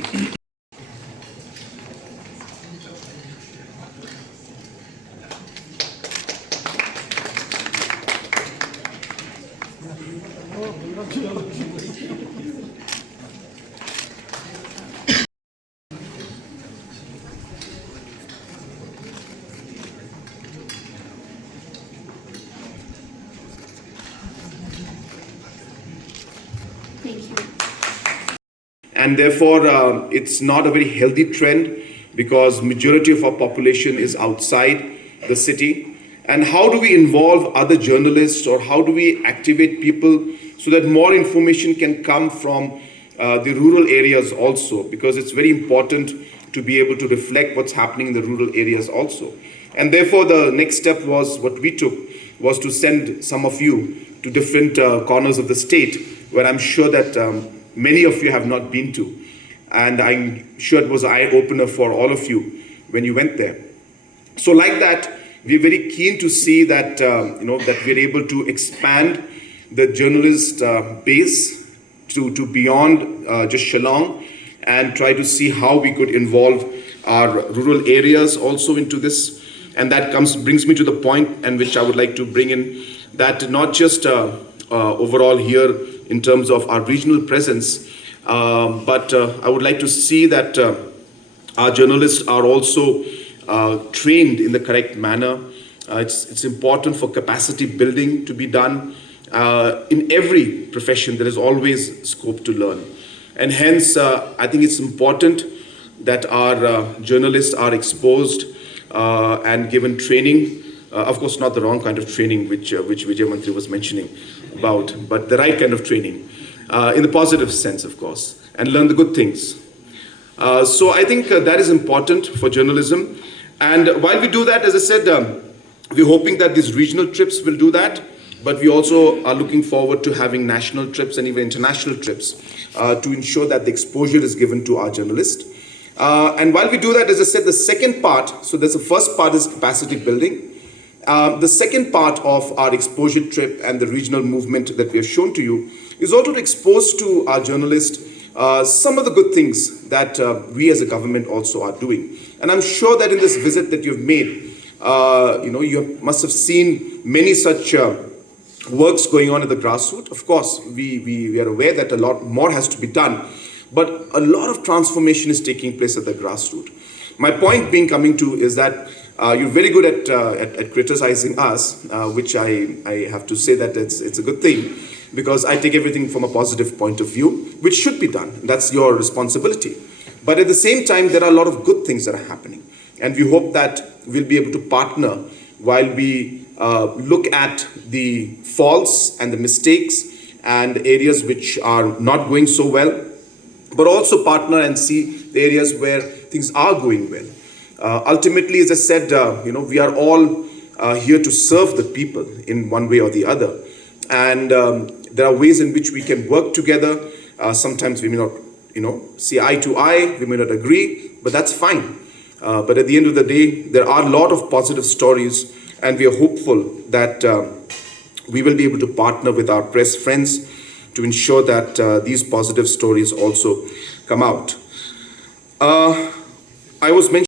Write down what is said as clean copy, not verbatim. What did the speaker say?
Thank you. And therefore, it's not a very healthy trend because majority of our population is outside the city. And how do we involve other journalists, or how do we activate people so that more information can come from the rural areas also, because it's very important to be able to reflect what's happening in the rural areas also. And therefore, the next step was what we took was to send some of you to different corners of the state, where I'm sure that many of you have not been to. And I'm sure it was an eye-opener for all of you when you went there. So like that, we're very keen to see that, that we're able to expand the journalist base to beyond just Shillong, and try to see how we could involve our rural areas also into this. And that brings me to the point in which I would like to bring in that not just overall here in terms of our regional presence, but I would like to see that our journalists are also trained in the correct manner. It's important for capacity building to be done. In every profession, there is always scope to learn. And hence, I think it's important that our journalists are exposed and given training. Of course, not the wrong kind of training, which Vijay Mantri was mentioning about, but the right kind of training, in the positive sense, of course, and learn the good things. So I think that is important for journalism. And while we do that, as I said, we're hoping that these regional trips will do that, but we also are looking forward to having national trips and even international trips to ensure that the exposure is given to our journalists. And while we do that, as I said, the second part, so there's the first part is capacity building. The second part of our exposure trip and the regional movement that we have shown to you is also to expose to our journalists some of the good things that we as a government also are doing. And I'm sure that in this visit that you've made, you must have seen many such works going on at the grassroots. Of course, we are aware that a lot more has to be done, but a lot of transformation is taking place at the grassroots. My point being coming to is that you're very good at criticizing us, which I have to say that it's a good thing, because I take everything from a positive point of view, which should be done. That's your responsibility. But at the same time, there are a lot of good things that are happening. And we hope that we'll be able to partner while we look at the faults and the mistakes and areas which are not going so well, but also partner and see the areas where things are going well. Ultimately, as I said, we are all here to serve the people in one way or the other. And there are ways in which we can work together. Sometimes we may not, see eye to eye, we may not agree, but that's fine. But at the end of the day, there are a lot of positive stories, and we are hopeful that we will be able to partner with our press friends to ensure that these positive stories also come out. I was mentioning